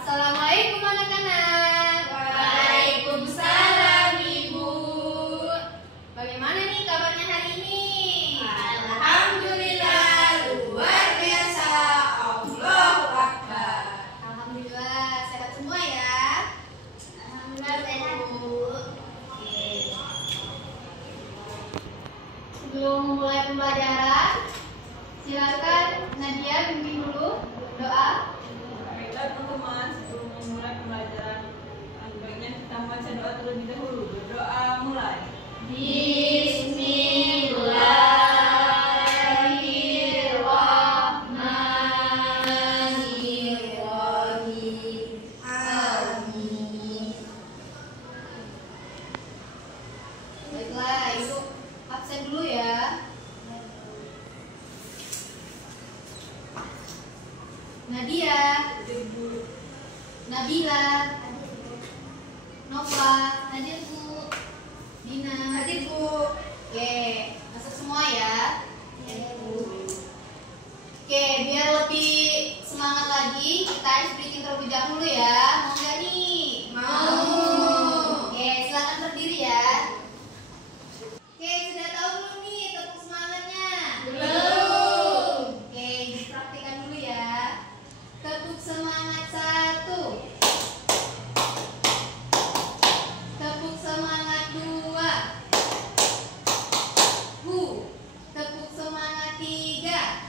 Assalamualaikum anak-anak. Waalaikumsalam Ibu. Bagaimana nih kabarnya hari ini? Alhamdulillah luar biasa. Allahu Akbar. Alhamdulillah sehat semua ya. Alhamdulillah sehat Bu. Sebelum mulai pembelajaran, silakan Nadia bimbing dulu doa. Baiklah teman-teman, sebelum memulai pembelajaran, baiknya kita baca doa terlebih dahulu. Berdoa mulai. Bismillahirrahmanirrahim. Amin. Baiklah, ibu absen dulu ya. Nadia, Nabila, Nova, hadir Bu. Dina, Hadir Bu. Oke, masuk semua ya. Oke, biar lebih semangat lagi, kita ice breaking terlebih dahulu ya. Mau nggak nih? Mau. Oke, silakan berdiri ya. Oke, sudah tahu belum nih tepuk semangatnya? Belum. Oke, dipraktikan dulu ya. Tepuk semangat 1. Tepuk semangat 2. Tepuk semangat 3.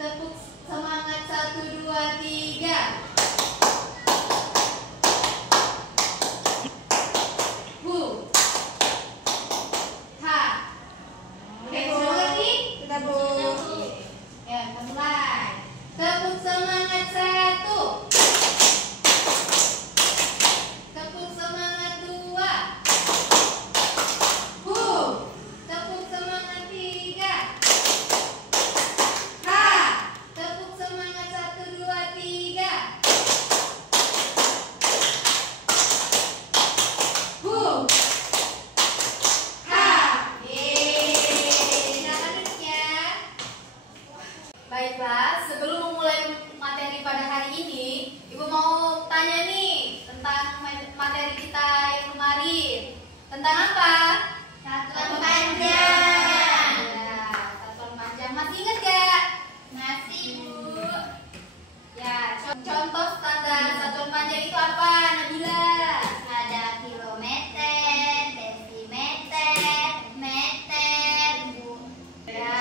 Tepuk semangat 1, 2, 3. Oke, sudah ngerti? Sudah Bu. Ya, kita mulai. Tepuk semangat 1. Tepuk semangat 2. Tepuk semangat 3. Tepuk semangat 1, 2, 3. Silakan duduk ya. Baiklah, sebelum memulai materi pada hari ini, Ibu mau tanya nih tentang materi kita yang kemarin. Tentang apa? Satuan panjang. Ya, satuan panjang. Masih ingat gak? Masih Bu. Ya, contoh standar satuan panjang itu apa, Nabila? Ada kilometer, desimeter, meter Bu. Ya,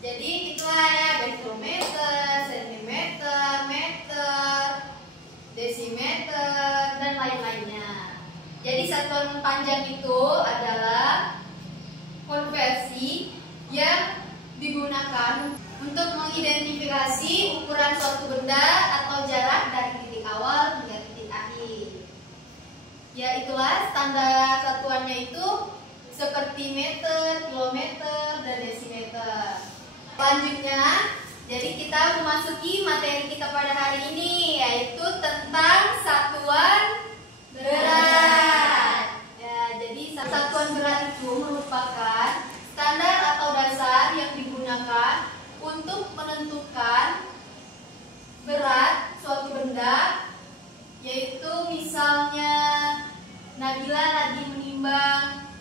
jadi itulah ya, ada kilometer, sentimeter, meter, desimeter, dan lain-lainnya. Jadi satuan panjang itu adalah konversi yang digunakan untuk mengidentifikasi ukuran suatu benda atau jarak dari titik awal hingga titik akhir. Ya, itulah standar satuannya itu seperti meter, kilometer, dan desimeter. Selanjutnya, jadi kita memasuki materi kita pada hari ini, yaitu tentang satuan berat. Ya, jadi satuan berat itu merupakan standar atau dasar yang digunakan untuk menentukan berat suatu benda, yaitu misalnya Nabila lagi menimbang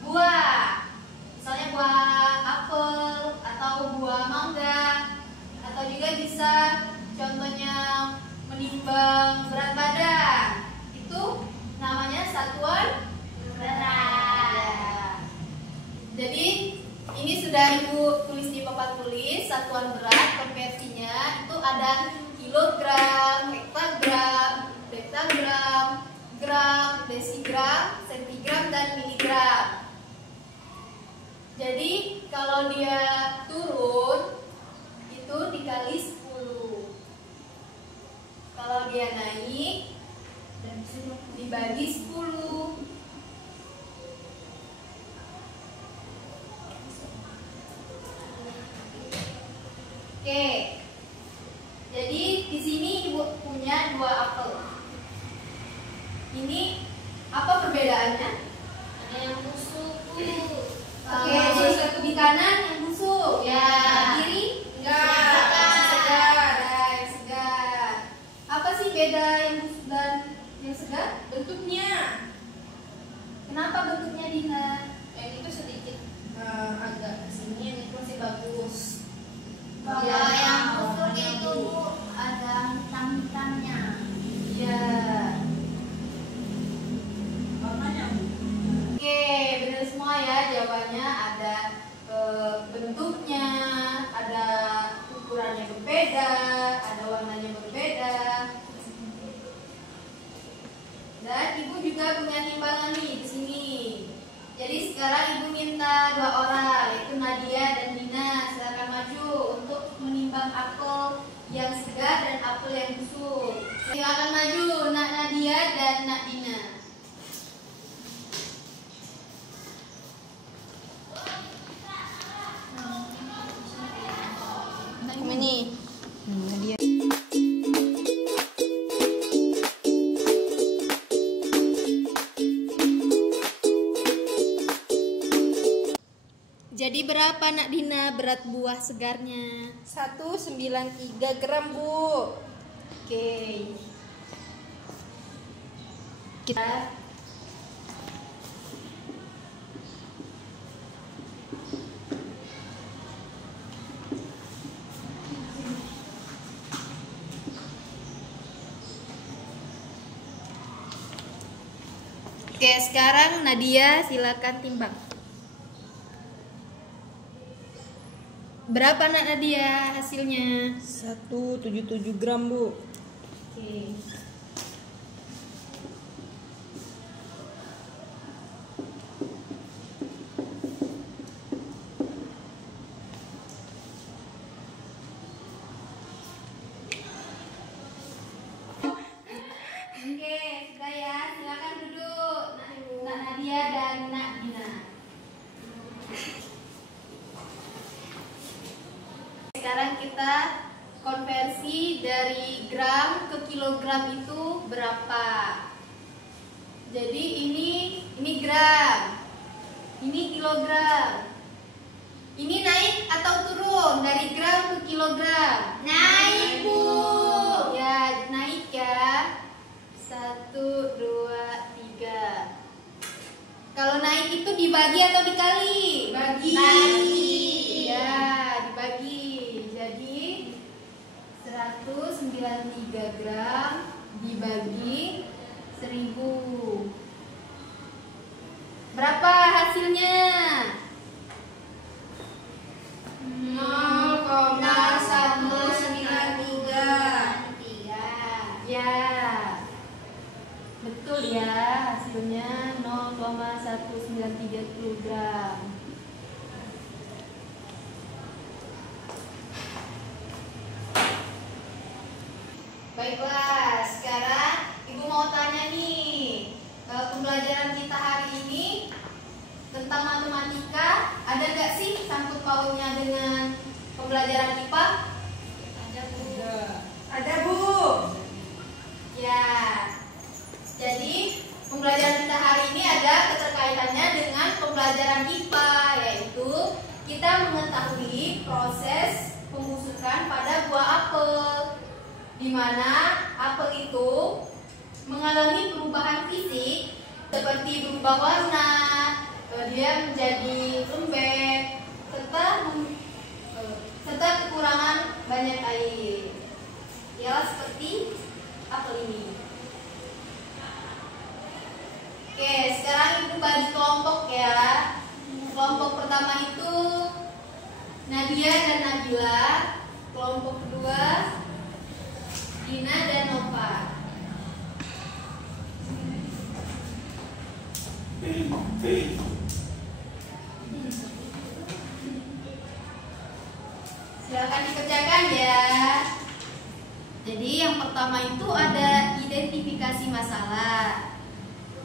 buah, misalnya buah apel atau buah mangga, atau juga bisa contohnya menimbang berat badan. Itu namanya satuan berat. Jadi ini sudah Ibu tulis di papan tulis. Satuan berat konversinya itu ada kilogram, hektagram, petagram, gram, desigram, sentigram, dan miligram. Jadi kalau dia turun itu dikali 10. Kalau dia naik dibagi 10. Oke. Jadi di sini Ibu punya 2 apel. Ini apa perbedaannya? Ada yang busuk Bu. Oke, jadi satu di kanan yang busuk. Ya. Kiri Enggak, masih segar. Kenapa bentuknya Dina? Yang itu sedikit Agak sini, yang itu masih bagus. Kalau Ya. yang busuk itu Bu, ada hitam-hitamnya. Iya. warnanya Bu. Oke, benar semua ya jawabannya. Ada bentuknya, ada ukurannya berbeda, ada warnanya berbeda. Dan ibu juga punya timbangan nih di sini. Jadi sekarang ibu minta 2 orang, yaitu Nadia dan Dina. Silakan maju untuk menimbang apel yang segar dan apel yang busuk. Silakan maju, Nak Nadia dan Nak Dina. Ini. Dia. Jadi berapa Nak Dina berat buah segarnya? 193 gram Bu. Oke. Kita Oke, sekarang Nadia silakan timbang. Berapa Nak Nadia hasilnya? 177 gram Bu. Oke. Oke, sudah ya. Silakan duduk. Nak Nadia dan Nak Dina. Sekarang kita konversi dari gram ke kilogram itu berapa? Jadi ini gram, ini kilogram. Ini naik atau turun dari gram ke kilogram? Naik Bu. Ya, naik ya. 1, 2, 3. Kalau naik itu dibagi atau dikali? Bagi. Ya, dibagi. Jadi 193 gram dibagi 1000. Berapa hasilnya? 0,193. Ya. Betul ya, hasilnya 0,193 kg. Baiklah, sekarang Ibu mau tanya nih, pembelajaran kita hari ini tentang matematika, ada gak sih sangkut pautnya dengan pembelajaran IPA? Ada Bu. Ada Bu. Ya. Jadi pembelajaran kita hari ini ada keterkaitannya dengan pembelajaran IPA, yaitu kita mengetahui proses pembusukan pada buah apel, di mana apel itu mengalami perubahan fisik seperti berubah warna, dia menjadi lembek, serta kekurangan banyak air. Ya, seperti apel ini. Oke, sekarang Ibu bagi kelompok ya. Kelompok pertama itu Nadia dan Nabila. Kelompok kedua Dina dan Nova. Silakan dikerjakan ya. Jadi yang pertama itu ada identifikasi masalah.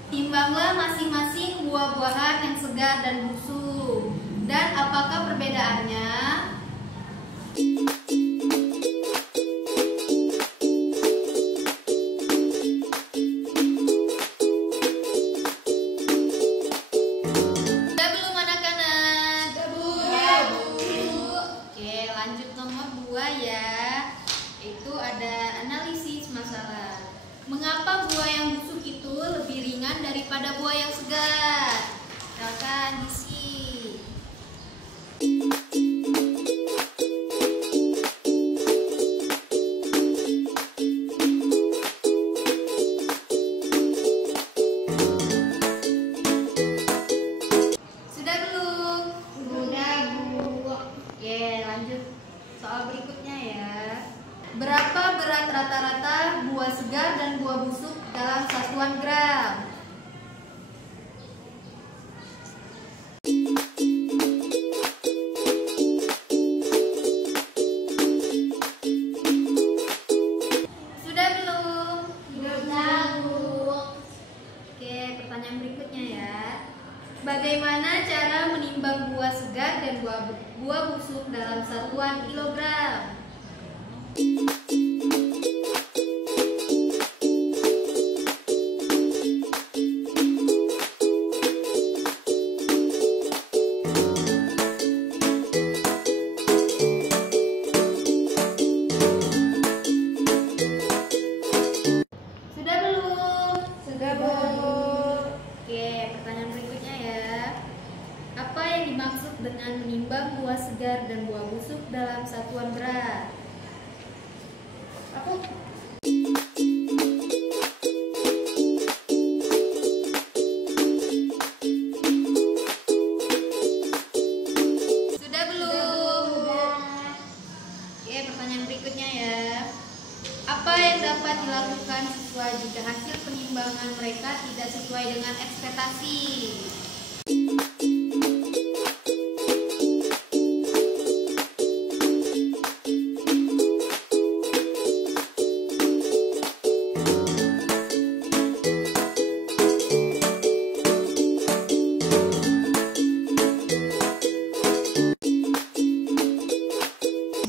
Timbanglah masing-masing buah-buahan yang segar dan busuk, dan apakah perbedaannya? Sudah belum anak-anak? Sudah, Bu. Ya, Bu. Oke, lanjut nomor 2 ya. Itu ada analisis masalah. Mengapa buah yang busuk itu lebih ringan kandungan daripada buah yang segar. Silakan isi. Sudah belum? Sudah, Bu. Oke, lanjut soal berikutnya ya. Berapa berat rata-rata buah segar dan buah busuk dalam satuan gram? Sudah belum? Sudah, Bu. Oke, pertanyaan berikutnya ya. Bagaimana cara menimbang buah segar dan buah busuk dalam satuan kilogram? Sudah belum? Sudah, Bu. Oke, pertanyaan berikutnya ya. Apa yang dimaksud dengan menimbang buah segar dan buah busuk dalam satuan berat? Aku sudah belum? Oke, pertanyaan berikutnya ya. Apa yang dapat dilakukan siswa jika hasil penimbangan mereka tidak sesuai dengan ekspektasi?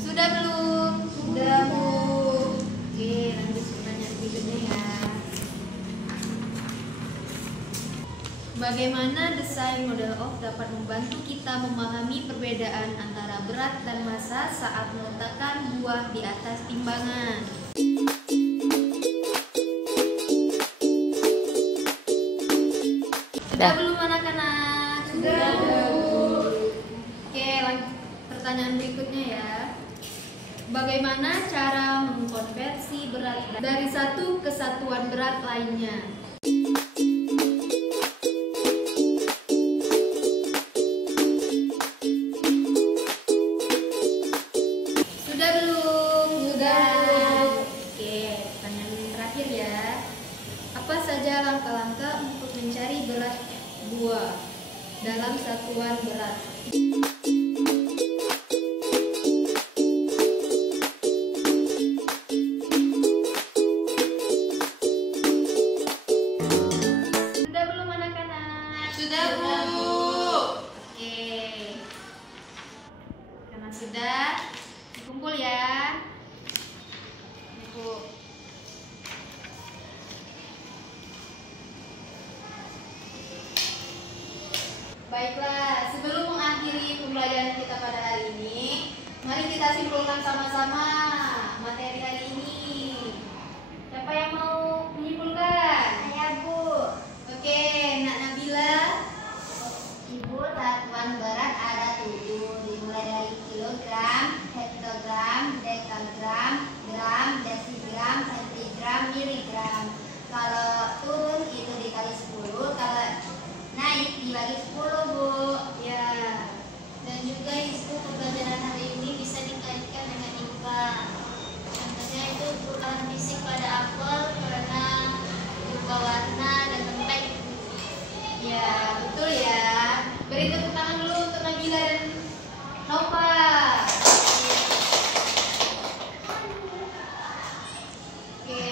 Sudah belum? Sudah, Bu. Oke, lanjut pertanyaan berikutnya ya. Bagaimana desain model of dapat membantu kita memahami perbedaan antara berat dan massa saat meletakkan buah di atas timbangan? Sudah belum anak-anak? Sudah, Bu. Oke, lanjut pertanyaan berikutnya ya. Bagaimana cara mengkonversi berat dari satu ke satuan berat lainnya? Sudah belum? Sudah. Oke, pertanyaan terakhir ya. Apa saja langkah-langkah untuk mencari berat buah dalam satuan berat? Sudah belum anak-anak? Sudah, Bu. Oke. Karena sudah, kumpul ya. Kumpul. Baiklah, sebelum mengakhiri pembelajaran kita pada hari ini, mari kita simpulkan sama-sama materi hari ini. Siapa yang mau menyimpulkan? Saya, Bu. Oke, Nak Nabila. Ibu, satuan berat ada 7, dimulai dari kilogram, hektogram, dekagram, gram, desigram, centigram, miligram. Kalau turun itu dikali 10, kalau naik dibagi 10, Bu. Ya. Dan juga ibu pembelajaran hari ini bisa dikaitkan dengan IPA. Contohnya itu perubahan fisik pada apel karena berubah warna dan lembek. Ya, betul ya. Beri tepuk tangan dulu untuk Nabila dan Nova. Oke.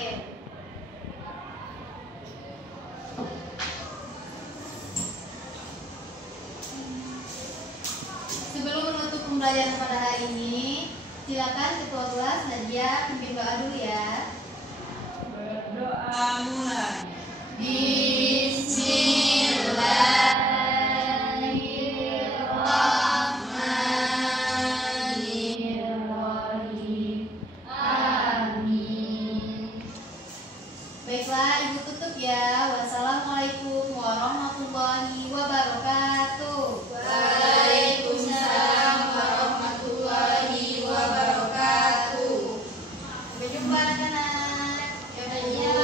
Sebelum menutup pembelajaran pada hari ini, silakan ketua kelas Nadia pimpin doa dulu ya. Berdoa mulai. Bismillahirrahmanirrahim. Amin. Baiklah, Ibu tutup ya. Wassalamualaikum warahmatullahi wabarakatuh. Waalaikumsalam warahmatullahi wabarakatuh. Sampai jumpa anak-anak. Dadah.